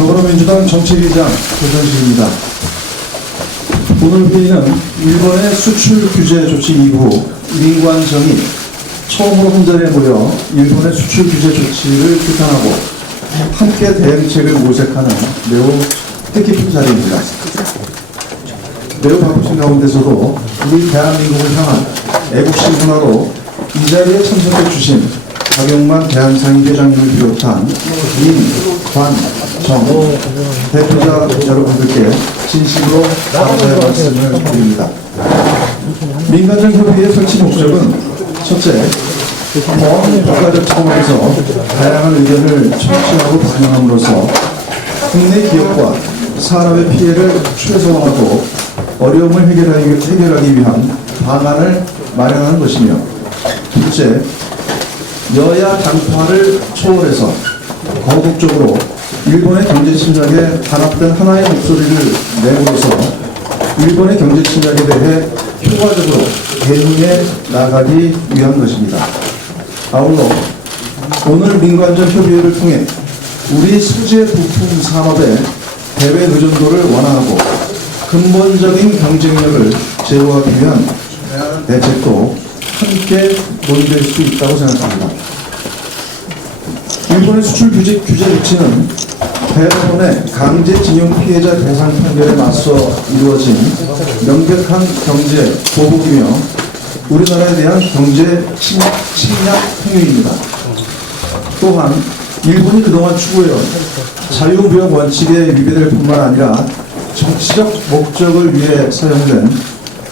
더불어민주당 정책위의장 조선식입니다. 오늘 회의는 일본의 수출 규제 조치 이후 민관정이 처음으로 한자리에 모여 일본의 수출 규제 조치를 규탄하고 함께 대응책을 모색하는 매우 뜻깊은 자리입니다. 매우 바쁘신 가운데서도 우리 대한민국을 향한 애국심 문화로 이 자리에 참석해 주신 박영만 대한상인 회장님을 비롯한 민, 관, 정 대표자 여러분들께 진심으로 감사의 말씀을 드립니다. 민관정 협의회 설치 목적은 첫째, 먼 국가적 차원에서 다양한 의견을 청취하고 반영함으로써 국내 기업과 산업의 피해를 최소화하고 어려움을 해결하기 위한 방안을 마련하는 것이며, 둘째, 여야 당파를 초월해서 거국적으로 일본의 경제 침략에 단합된 하나의 목소리를 내므로써 일본의 경제 침략에 대해 효과적으로 대응해 나가기 위한 것입니다. 아울러 오늘 민관정 협의회를 통해 우리 소재 부품 산업의 대외 의존도를 완화하고 근본적인 경쟁력을 제고하기 위한 대책도 함께 논의될 수 있다고 생각합니다. 일본의 수출 규제 조치는 대법원의 강제징용 피해자 배상 판결에 맞서 이루어진 명백한 경제 보복이며 우리나라에 대한 경제 침략 행위입니다. 또한 일본이 그동안 추구해온 자유무역 원칙에 위배될 뿐만 아니라 정치적 목적을 위해 사용된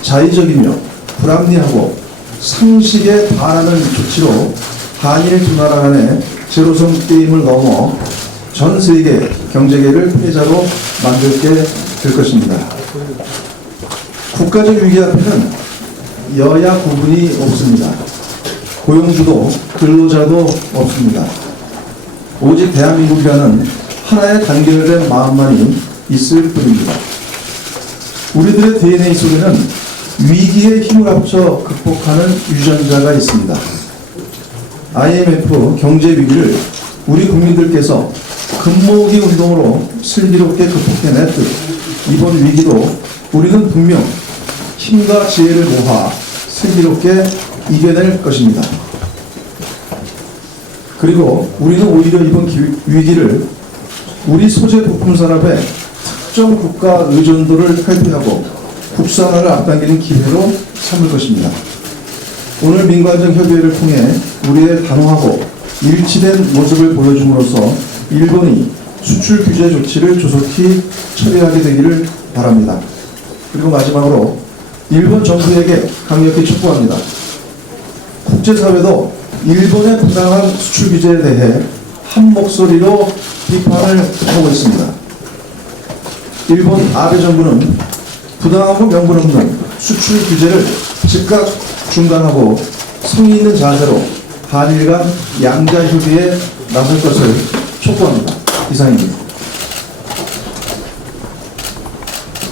자의적이며 불합리하고 상식에 반하는 조치로 한일 두 나라 간의 제로섬 게임을 넘어 전 세계 경제계를 패자로 만들게 될 것입니다. 국가적 위기 앞에는 여야 구분이 없습니다. 고용주도 근로자도 없습니다. 오직 대한민국이라는 하나의 단결된 마음만이 있을 뿐입니다. 우리들의 DNA 속에는 위기에 힘을 합쳐 극복하는 유전자가 있습니다. IMF 경제 위기를 우리 국민들께서 금모으기 운동으로 슬기롭게 극복해냈듯 이번 위기도 우리는 분명 힘과 지혜를 모아 슬기롭게 이겨낼 것입니다. 그리고 우리는 오히려 이번 위기를 우리 소재 부품 산업의 특정 국가 의존도를 회피하고 국산화를 앞당기는 기회로 삼을 것입니다. 오늘 민관정 협의회를 통해 우리의 단호하고 일치된 모습을 보여줌으로써 일본이 수출 규제 조치를 조속히 처리하게 되기를 바랍니다. 그리고 마지막으로 일본 정부에게 강력히 촉구합니다. 국제사회도 일본의 부당한 수출 규제에 대해 한 목소리로 비판을 하고 있습니다. 일본 아베 정부는 부당하고 명분 없는 수출 규제를 즉각 중단하고 성의 있는 자세로 한일 간 양자 협의에 나설 것을 촉구합니다. 이상입니다.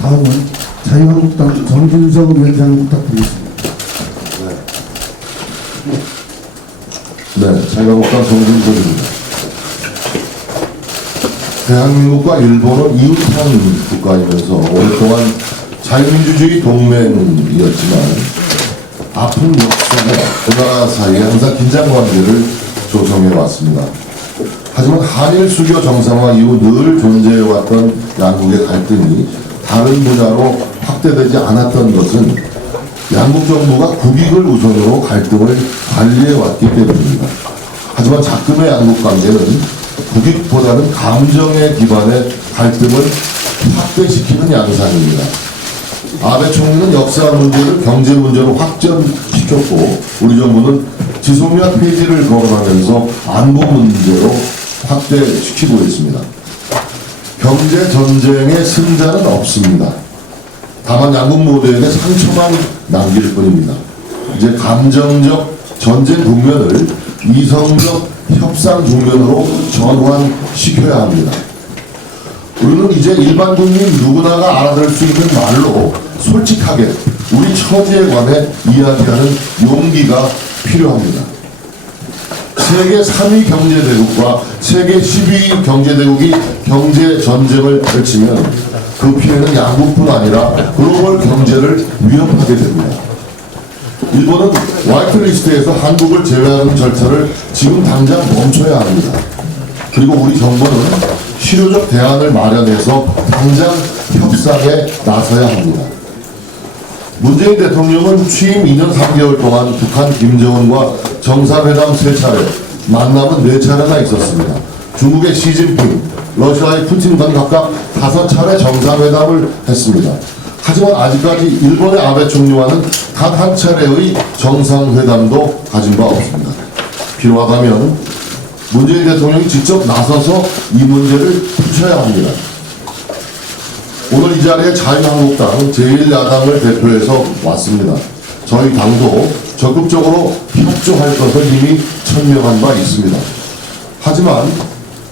다음은 자유한국당 정진석 위원장을 부탁드리겠습니다. 네, 자유한국당 정진석입니다. 대한민국과 일본은 이웃한 국가이면서 오랫동안 자유민주주의 동맹이었지만 아픈 역사가 두 나라 사이에 항상 긴장관계를 조성해 왔습니다. 하지만 한일 수교 정상화 이후 늘 존재해왔던 양국의 갈등이 다른 분야로 확대되지 않았던 것은 양국 정부가 국익을 우선으로 갈등을 관리해왔기 때문입니다. 하지만 작금의 양국 관계는 국익보다는 감정에 기반의 갈등을 확대시키는 양상입니다. 아베 총리는 역사 문제를 경제 문제로 확전시켰고 우리 정부는 지속력 폐지를 거론하면서 안보 문제로 확대시키고 있습니다. 경제 전쟁의 승자는 없습니다. 다만 양국 모두에게 상처만 남길 뿐입니다. 이제 감정적 전쟁 국면을 이성적 협상 국면으로 전환시켜야 합니다. 우리는 이제 일반 국민 누구나가 알아들을 수 있는 말로 솔직하게 우리 처지에 관해 이야기하는 용기가 필요합니다. 세계 3위 경제대국과 세계 12위 경제대국이 경제전쟁을 펼치면 그 피해는 양국뿐 아니라 글로벌 경제를 위협하게 됩니다. 일본은 화이트리스트에서 한국을 제외하는 절차를 지금 당장 멈춰야 합니다. 그리고 우리 정부는 실효적 대안을 마련해서 당장 협상에 나서야 합니다. 문재인 대통령은 취임 2년 3개월 동안 북한 김정은과 정상회담 3차례, 만남은 4차례나 있었습니다. 중국의 시진핑, 러시아의 푸틴 등 각각 5차례 정상회담을 했습니다. 하지만 아직까지 일본의 아베 총리와는 단 한 차례의 정상회담도 가진 바 없습니다. 필요하다면 문재인 대통령이 직접 나서서 이 문제를 푸셔야 합니다. 오늘 이 자리에 자유한국당 제1야당을 대표해서 왔습니다. 저희 당도 적극적으로 협조할 것을 이미 천명한 바 있습니다. 하지만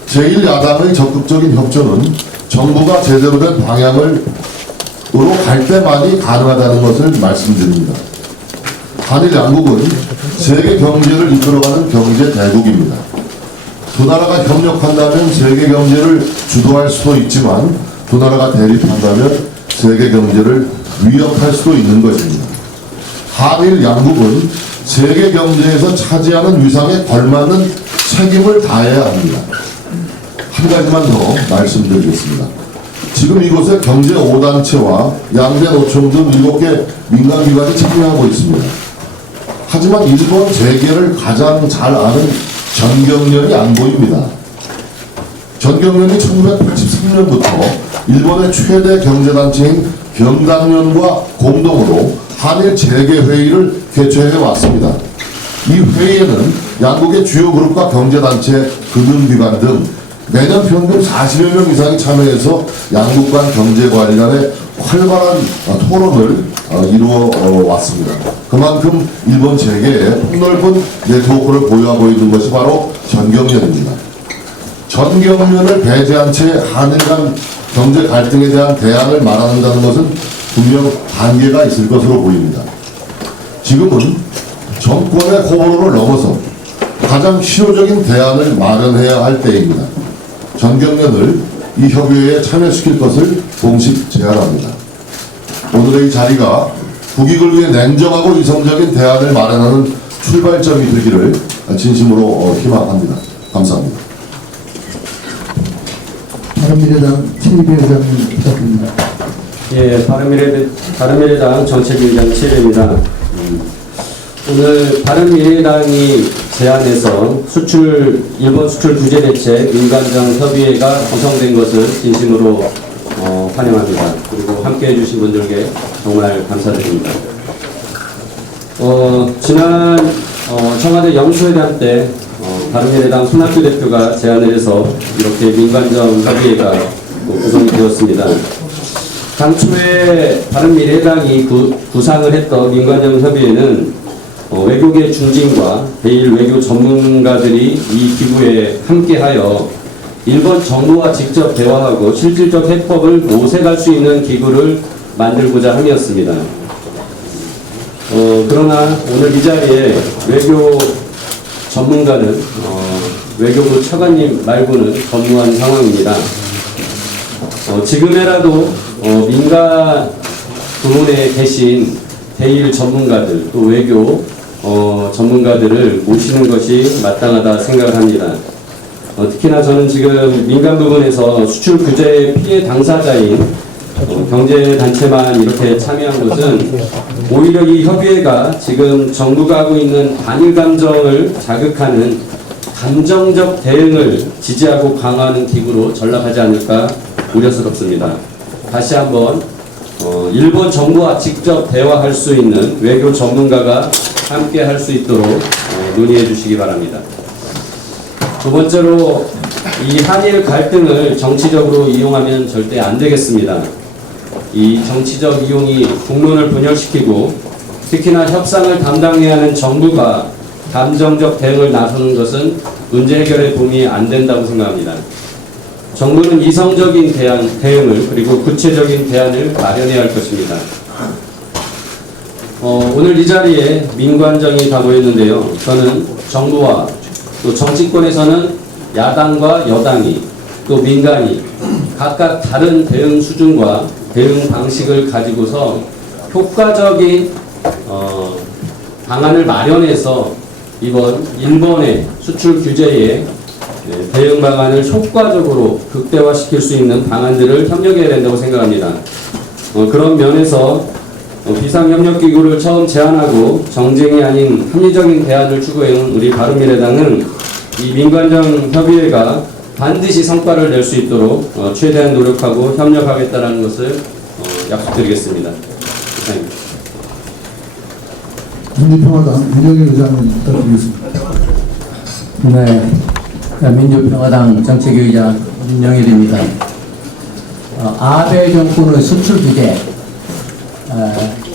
제1야당의 적극적인 협조는 정부가 제대로 된 방향으로 갈 때만이 가능하다는 것을 말씀드립니다. 한일 양국은 세계 경제를 이끌어가는 경제 대국입니다. 두 나라가 협력한다면 세계 경제를 주도할 수도 있지만 두 나라가 대립한다면 세계 경제를 위협할 수도 있는 것입니다. 한일 양국은 세계 경제에서 차지하는 위상에 걸맞는 책임을 다해야 합니다. 한 가지만 더 말씀드리겠습니다. 지금 이곳에 경제 5단체와 양대 노총 등 7개 민간기관이 참여하고 있습니다. 하지만 일본 재계를 가장 잘 아는 전경련이 안 보입니다. 전경련이 1983년부터 일본의 최대 경제단체인 경당련과 공동으로 한일 재계회의를 개최해 왔습니다. 이 회의에는 양국의 주요 그룹과 경제단체, 금융기관 등 매년 평균 40여 명 이상이 참여해서 양국 간 경제관리 간의 활발한 토론을 이루어 왔습니다. 그만큼 일본 재계에 폭넓은 네트워크를 보유하고 있는 것이 바로 전경련입니다. 전경련을 배제한 채 한일 간 경제 갈등에 대한 대안을 마련한다는 것은 분명 한계가 있을 것으로 보입니다. 지금은 정권의 호불호를 넘어서 가장 실효적인 대안을 마련해야 할 때입니다. 전경련을 이 협의회에 참여시킬 것을 공식 제안합니다. 오늘의 이 자리가 국익을 위해 냉정하고 이성적인 대안을 마련하는 출발점이 되기를 진심으로 희망합니다. 감사합니다. 바른미래당 최일배 의장님 부탁드립니다. 예, 바른미래당 정책위의장 최일배입니다. 오늘 바른미래당이 제안해서 일본 수출 규제 대책 민간정 협의회가 구성된 것을 진심으로 환영합니다. 그리고 함께 해주신 분들께 정말 감사드립니다. 지난 청와대 영수회담 때 바른미래당 손학규 대표가 제안을 해서 이렇게 민간정 협의회가 구성이 되었습니다. 당초에 바른미래당이 구상을 했던 민간정 협의회는 외교계 중진과 대일 외교 전문가들이 이 기구에 함께하여 일본 정부와 직접 대화하고 실질적 해법을 모색할 수 있는 기구를 만들고자 함이었습니다. 그러나 오늘 이 자리에 외교 전문가는 외교부 차관님 말고는 전무한 상황입니다. 지금이라도 민간 부문에 계신 대일 전문가들 또 외교 전문가들을 모시는 것이 마땅하다 생각합니다. 특히나 저는 지금 민간 부분에서 수출 규제 피해 당사자인 경제단체만 이렇게 참여한 것은 오히려 이 협의회가 지금 정부가 하고 있는 반일 감정을 자극하는 감정적 대응을 지지하고 강화하는 기구로 전락하지 않을까 우려스럽습니다. 다시 한번 일본 정부와 직접 대화할 수 있는 외교 전문가가 함께 할 수 있도록 논의해 주시기 바랍니다. 두 번째로 이 한일 갈등을 정치적으로 이용하면 절대 안 되겠습니다. 이 정치적 이용이 국론을 분열시키고 특히나 협상을 담당해야 하는 정부가 감정적 대응을 나서는 것은 문제 해결에 도움이 안 된다고 생각합니다. 정부는 이성적인 대응을 그리고 구체적인 대안을 마련해야 할 것입니다. 오늘 이 자리에 민관정이 다 모였는데요. 저는 정부와 또 정치권에서는 야당과 여당이 또 민간이 각각 다른 대응 수준과 대응 방식을 가지고서 효과적인 방안을 마련해서 이번 일본의 수출 규제에 대응 방안을 효과적으로 극대화시킬 수 있는 방안들을 협력해야 된다고 생각합니다. 그런 면에서 비상협력기구를 처음 제안하고 정쟁이 아닌 합리적인 대안을 추구해온 우리 바른미래당은 이 민관정 협의회가 반드시 성과를 낼 수 있도록 최대한 노력하고 협력하겠다는 것을 약속드리겠습니다. 감사합니다. 민주평화당 윤영일 의장님 부탁드리겠습니다. 네, 민주평화당 정책위의장 윤영일입니다. 아베 정권의 수출 규제,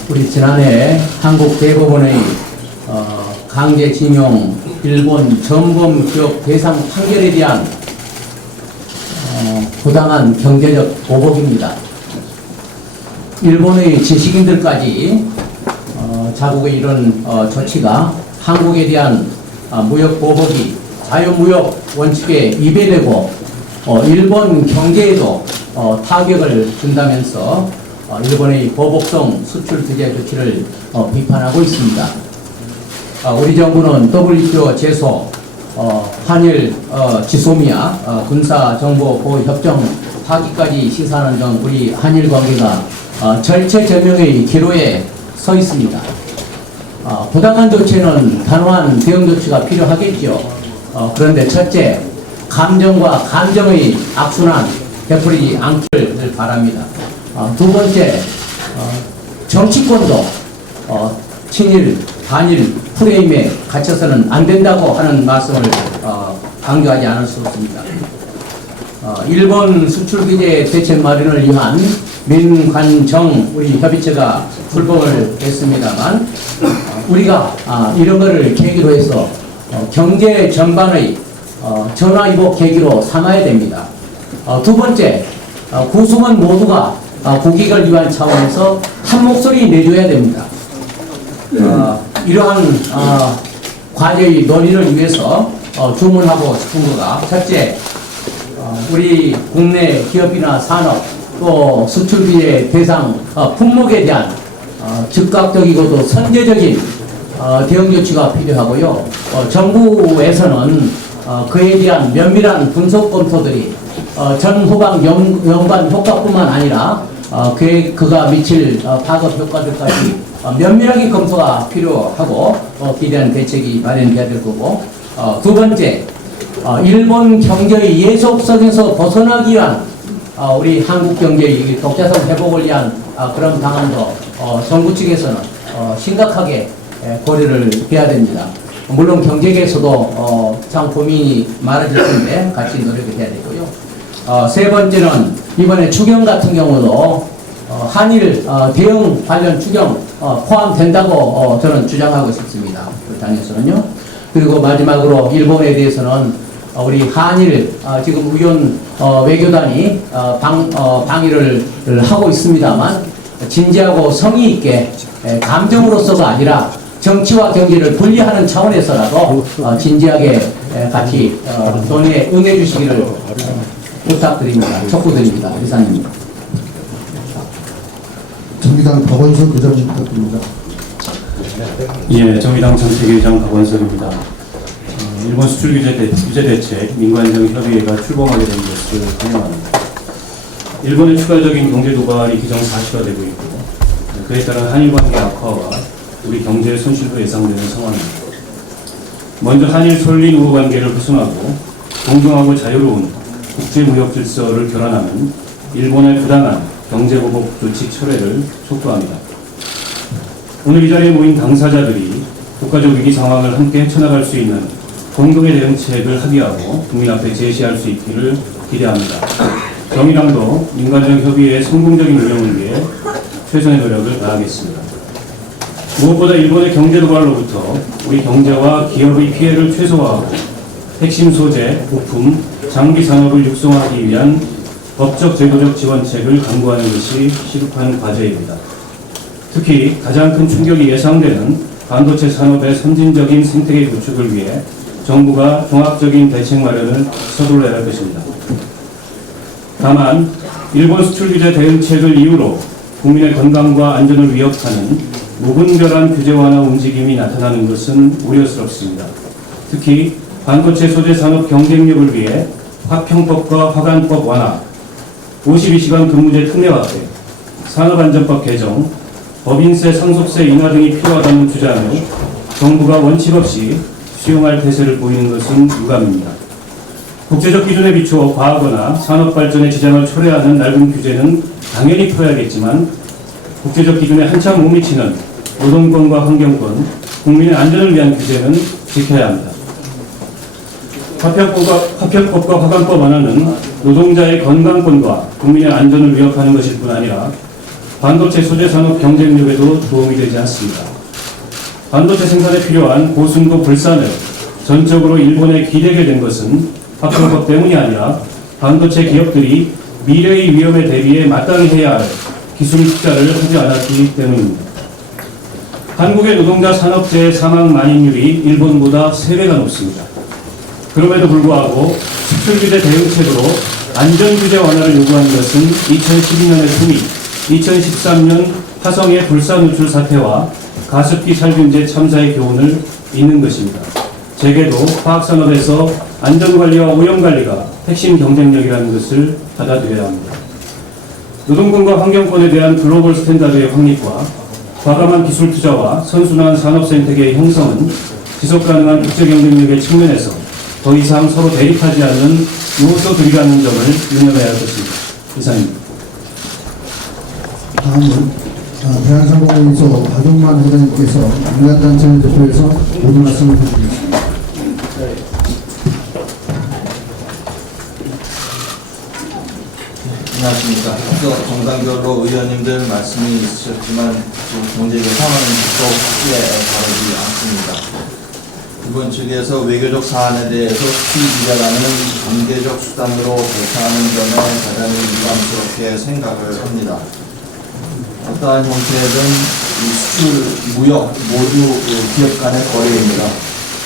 우리 지난해 한국 대법원의 강제징용 일본 전범 기업 대상 판결에 대한 부당한 경제적 보복입니다. 일본의 지식인들까지 자국의 이런 조치가 한국에 대한 무역 보복이 자유무역 원칙에 위배되고 일본 경제에도 타격을 준다면서 일본의 보복성 수출 규제 조치를 비판하고 있습니다. 우리 정부는 WTO 제소, 한일 지소미아 군사정보보호협정 파기까지 시사하는 등 우리 한일 관계가 절체절명의 기로에 서 있습니다. 부당한 조치는 단호한 대응 조치가 필요하겠죠. 그런데 첫째, 감정과 감정의 악순환 베풀지 않기를 바랍니다. 두 번째, 정치권도 친일, 반일 프레임에 갇혀서는 안 된다고 하는 말씀을 강조하지 않을 수 없습니다. 일본 수출 규제 대책 마련을 위한 민관정 우리 협의체가 출범을 했습니다만 우리가 이런 것을 계기로 해서 경제 전반의 전화위복 계기로 삼아야 됩니다. 두 번째, 구성원 모두가 국익을 위한 차원에서 한 목소리 내줘야 됩니다. 이러한 과제의 논의를 위해서 주문하고 싶은 거가 첫째, 우리 국내 기업이나 산업 또 수출비의 대상 품목에 대한 즉각적이고도 선제적인 대응 조치가 필요하고요. 정부에서는 그에 대한 면밀한 분석 검토들이 전후방 연관 효과뿐만 아니라 그가 미칠 파급 효과들까지 면밀하게 검토가 필요하고 기대한 대책이 마련돼야 될 거고, 두 번째, 일본 경제의 예속성에서 벗어나기 위한 우리 한국 경제의 독자성 회복을 위한 그런 방안도 정부 측에서는 심각하게 고려를 해야 됩니다. 물론 경제계에서도 참 고민이 많아질 텐데 같이 노력을 해야 되고요. 세 번째는 이번에 추경 같은 경우도 한일 대응 관련 추경 포함된다고 저는 주장하고 싶습니다. 그 당에서는요. 그리고 마지막으로 일본에 대해서는 우리 한일 지금 의원 외교단이 방위를 하고 있습니다만 진지하고 성의 있게 감정으로서가 아니라 정치와 경제를 분리하는 차원에서라도 진지하게 같이 논의에 응해 주시기를 부탁드립니다. 촉구드립니다. 이상입니다. 정의당 박원석 의장님 부탁드립니다. 예, 정의당 정책위의장 박원석입니다. 일본 수출 규제 대책 민관정 협의회가 출범하게 된 것을 환영합니다. 일본의 추가적인 경제 도발이 기정사실화되고 있고 그에 따른 한일 관계 악화와 우리 경제 손실도 예상되는 상황입니다. 먼저 한일 솔린 우호 관계를 훼손하고 공정하고 자유로운 국제무역 질서를 결함하는 일본의 부당한 경제보복 조치 철회를 촉구합니다. 오늘 이 자리에 모인 당사자들이 국가적 위기 상황을 함께 헤쳐나갈 수 있는 공동의 대응책을 합의하고 국민 앞에 제시할 수 있기를 기대합니다. 정의당도 민관정 협의회의 성공적인 운영을 위해 최선의 노력을 다하겠습니다. 무엇보다 일본의 경제 도발로부터 우리 경제와 기업의 피해를 최소화하고 핵심 소재, 부품, 장비 산업을 육성하기 위한 법적 제도적 지원책을 강구하는 것이 시급한 과제입니다. 특히 가장 큰 충격이 예상되는 반도체 산업의 선진적인 생태계 구축을 위해 정부가 종합적인 대책 마련을 서둘러야 할 것입니다. 다만 일본 수출 규제 대응책을 이유로 국민의 건강과 안전을 위협하는 무분별한 규제 완화 움직임이 나타나는 것은 우려스럽습니다. 특히 반도체 소재 산업 경쟁력을 위해 화평법과 화관법 완화, 52시간 근무제 특례 확대, 산업안전법 개정, 법인세 상속세 인하 등이 필요하다는 주장을 정부가 원칙 없이 수용할 태세를 보이는 것은 유감입니다. 국제적 기준에 비추어 과하거나 산업 발전에 지장을 초래하는 낡은 규제는 당연히 풀어야겠지만 국제적 기준에 한참 못 미치는 노동권과 환경권, 국민의 안전을 위한 규제는 지켜야 합니다. 화평법과 화관법 완화는 노동자의 건강권과 국민의 안전을 위협하는 것일 뿐 아니라 반도체 소재 산업 경쟁력에도 도움이 되지 않습니다. 반도체 생산에 필요한 고순도 불산을 전적으로 일본에 기대게 된 것은 화평법 때문이 아니라 반도체 기업들이 미래의 위험에 대비해 마땅히 해야 할 기술 투자를 하지 않았기 때문입니다. 한국의 노동자 산업재해 사망 만인율이 일본보다 3배가 높습니다. 그럼에도 불구하고 수출규제 대응책으로 안전규제 완화를 요구한 것은 2012년의 수미, 2013년 화성의 불사 누출 사태와 가습기 살균제 참사의 교훈을 잇는 것입니다. 재계도 화학산업에서 안전관리와 오염관리가 핵심 경쟁력이라는 것을 받아들여야 합니다. 노동권과 환경권에 대한 글로벌 스탠다드의 확립과 과감한 기술 투자와 선순환 산업 생태계의 형성은 지속가능한 국제경쟁력의 측면에서 더 이상 서로 대립하지 않는 요소들이라는 점을 유념해야 할 것입니다. 이상입니다. 다음은 대한상공회의소 박용만 회장님께서 민간단체를 대표해서 모든 말씀을 드리겠습니다. 안녕하십니까. 앞서 정당별로 의원님들 말씀이 있으셨지만 지금 경제적 상황은 더욱 쉽게 다르지 않습니다. 이번 측에서 외교적 사안에 대해서 수출 규제라는 경제적 수단으로 대처하는 점에 대단히 유감스럽게 생각을 합니다. 어떠한 형태든 이 수출, 무역 모두 기업 간의 거래입니다.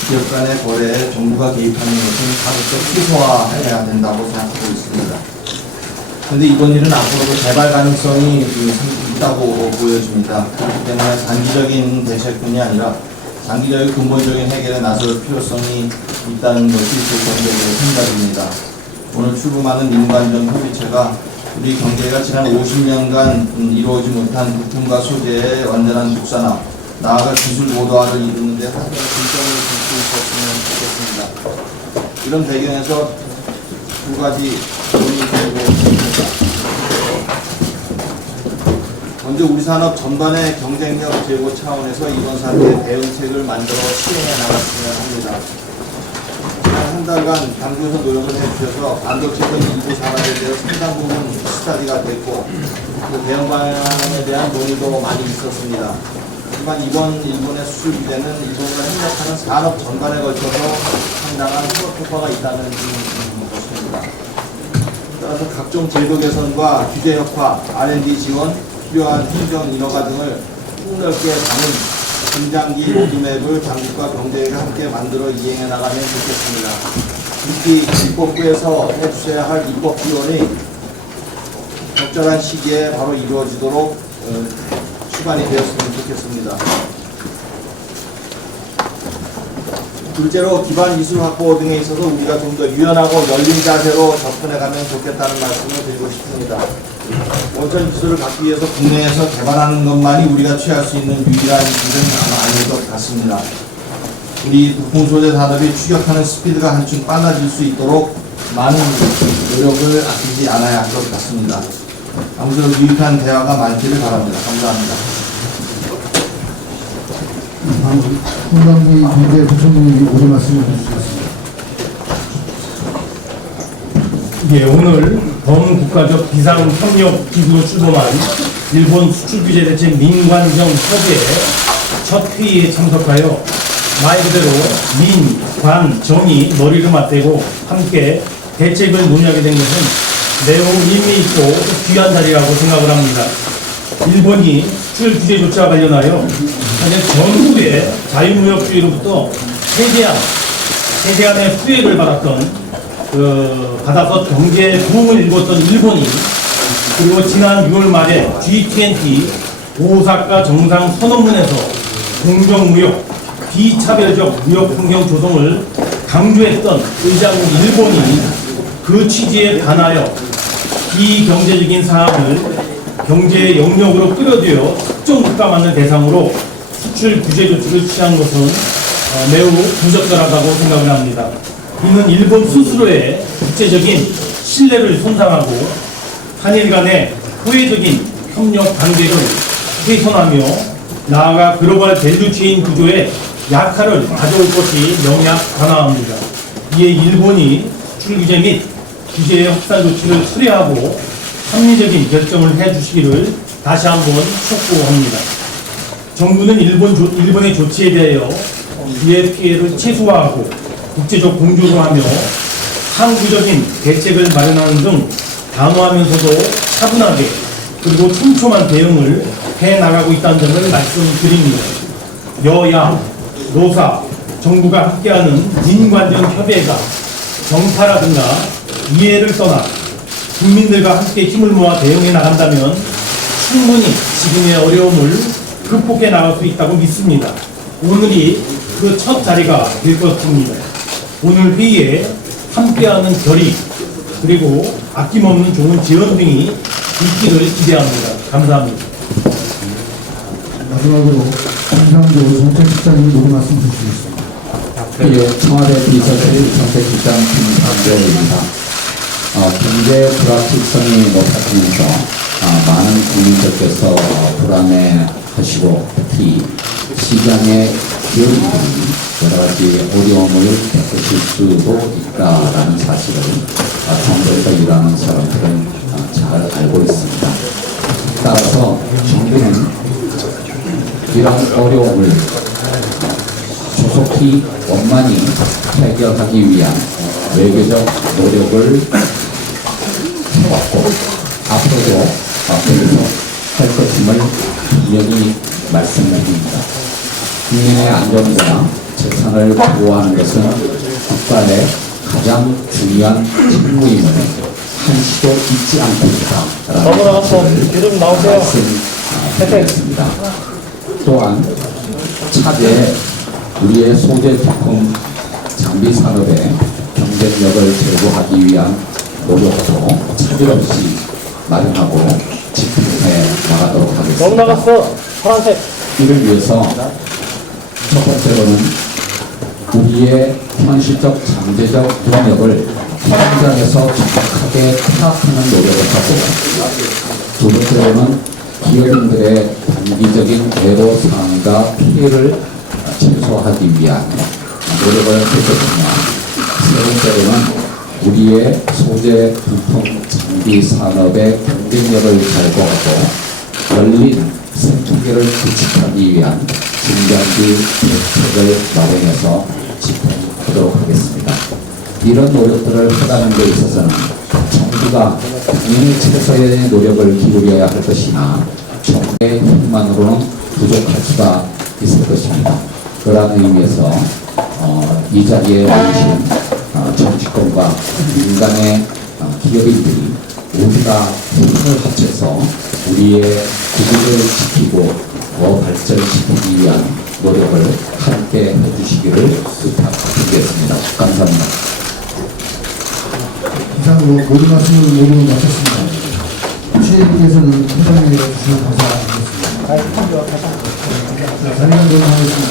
기업 간의 거래에 정부가 개입하는 것은 가급적 최소화해야 된다고 생각하고 있습니다. 그런데 이번 일은 앞으로도 재발 가능성이 있다고 보여집니다. 그렇기 때문에 단기적인 대책뿐이 아니라 장기적인 근본적인 해결에 나설 필요성이 있다는 것이 제 경제의 생각입니다. 오늘 출범하는 민관정 협의체가 우리 경제가 지난 50년간 이루어지 못한 부품과 소재의 완전한 국산화, 나아가 기술 고도화를 이루는 데 확실한 진전을 줄 수 있었으면 좋겠습니다. 이런 배경에서 두 가지 논의되고 있습니다. 먼저 우리 산업 전반의 경쟁력 제고 차원에서 이번 사태의 대응책을 만들어 시행해 나갔으면 합니다. 지난 한 달간 당국에서 노력을 해주셔서 반도체 등 일부 산업에 대해 상당 부분 스터디가 됐고 그 대응 방향에 대한 논의도 많이 있었습니다. 하지만 이번 일본의 수출 규제는 일본과 협력하는 산업 전반에 걸쳐서 상당한 효과가 있다는 것입니다. 따라서 각종 제도 개선과 규제 혁파, R&D 지원, 필요한 행정 인허가 등을 폭넓게 담은 중장기 로드맵을 당국과 경제가 함께 만들어 이행해 나가면 좋겠습니다. 특히 입법부에서 해주셔야 할 입법 지원이 적절한 시기에 바로 이루어지도록 시간이 되었으면 좋겠습니다. 둘째로 기반 기술 확보 등에 있어서 우리가 좀 더 유연하고 열린 자세로 접근해가면 좋겠다는 말씀을 드리고 싶습니다. 원천 기술을 갖기 위해서 국내에서 개발하는 것만이 우리가 취할 수 있는 유일한 길은 아마 아닐 것 같습니다. 우리 부품 소재 산업이 추격하는 스피드가 한층 빨라질 수 있도록 많은 노력을 아끼지 않아야 할 것 같습니다. 아무쪼록 유익한 대화가 많기를 바랍니다. 감사합니다. 다음은 홍남기 경제부총리님이 모든 말씀을 해주시겠습니다. 예, 오늘 범국가적 비상협력 기구로 출범한 일본 수출규제 대책 민관정 협의회 첫 회의에 참석하여 말 그대로 민, 관, 정이 머리를 맞대고 함께 대책을 논의하게 된 것은 매우 의미 있고 귀한 자리라고 생각을 합니다. 일본이 수출 규제 조치와 관련하여 현재 전후의 자유무역주의로부터 세계화, 세계안의 수혜를 받아서 경제 부흥을 일궜던 일본이 그리고 지난 6월 말에 G20 오사카 정상 선언문에서 공정무역, 비차별적 무역 환경 조성을 강조했던 의장국 일본이 그 취지에 반하여 비경제적인 사항을 경제 영역으로 끌어들여 특정 국가만을 대상으로 수출 규제 조치를 취한 것은 매우 부적절하다고 생각을 합니다. 이는 일본 스스로의 국제적인 신뢰를 손상하고 한일 간의 호혜적인 협력 관계를 훼손하며 나아가 글로벌 밸류체인 구조에 약화를 가져올 것이 명약 관화합니다. 이에 일본이 수출 규제 및 규제의 확산 조치를 철회하고 합리적인 결정을 해주시기를 다시 한번 촉구합니다. 정부는 일본의 조치에 대하여 이의 피해를 최소화하고 국제적 공조를 하며 항구적인 대책을 마련하는 등 단호하면서도 차분하게 그리고 촘촘한 대응을 해나가고 있다는 점을 말씀드립니다. 여야, 노사, 정부가 함께하는 민관정 협의회가 정파라든가 이해를 떠나 국민들과 함께 힘을 모아 대응해 나간다면 충분히 지금의 어려움을 극복해 나갈 수 있다고 믿습니다. 오늘이 그 첫 자리가 될 것 같습니다. 오늘 회의에 함께하는 결의 그리고 아낌없는 좋은 지원 등이 있기를 기대합니다. 감사합니다. 마지막으로 김상조 정책실장님 모두 말씀 주시겠습니다. 예, 청와대 비서실 정책실장 김상조입니다. 경제 불확실성이 높아지면서 많은 국민들께서 불안해하시고 특히 시장의 기업인들이 여러 가지 어려움을 겪으실 수도 있다라는 사실을 정부에서 일하는 사람들은 잘 알고 있습니다. 따라서 정부는 이런 어려움을 조속히 원만히 해결하기 위한 외교적 노력을 해왔고 앞으로도 계속 할 것임을 분명히 말씀드립니다. 국민의 안전과 재산을 보호하는 것은 국가의 가장 중요한 책무임을 한시도 잊지 않겠다라는 사실을 말씀드리겠습니다. 또한 차제 우리의 소재 제품 장비 산업의 경쟁력을 제고하기 위한 노력도 차질 없이 마련하고 집행해 나가도록 하겠습니다. 너무 나갔어. 파란색. 이를 위해서 첫 번째로는 우리의 현실적 잠재적 능력을 현장에서 정확하게 파악하는 노력을 하고 두 번째로는 기업인들의 단기적인 애로사항과 피해를 최소화하기 위한 노력을 할 것이며 세 번째로는 우리의 소재, 부품, 장비 산업의 경쟁력을 제고하고 열린 생태계를 구축하기 위한 중장기 대책을 마련해서 집행하도록 하겠습니다. 이런 노력들을 하다는 데 있어서는 정부가 당연히 최소의 노력을 기울여야 할 것이나 정부의 힘만으로는 부족할 수가 있을 것입니다. 그러한 의미에서 이 자리에 오신 정치권과 민간의 기업인들이 우리가 힘을 합쳐서 우리의 국익을 지키고 더 발전시키기 위한 노력을 함께 해주시기를 부탁드리겠습니다. 감사합니다. 이상으로 모든 말씀을 모두 마쳤습니다. 취재님께서는 회장님에 주시면 감사하겠습니다. 자리는 돌아가겠습니다.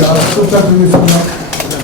자, 또 부탁드리겠습니다.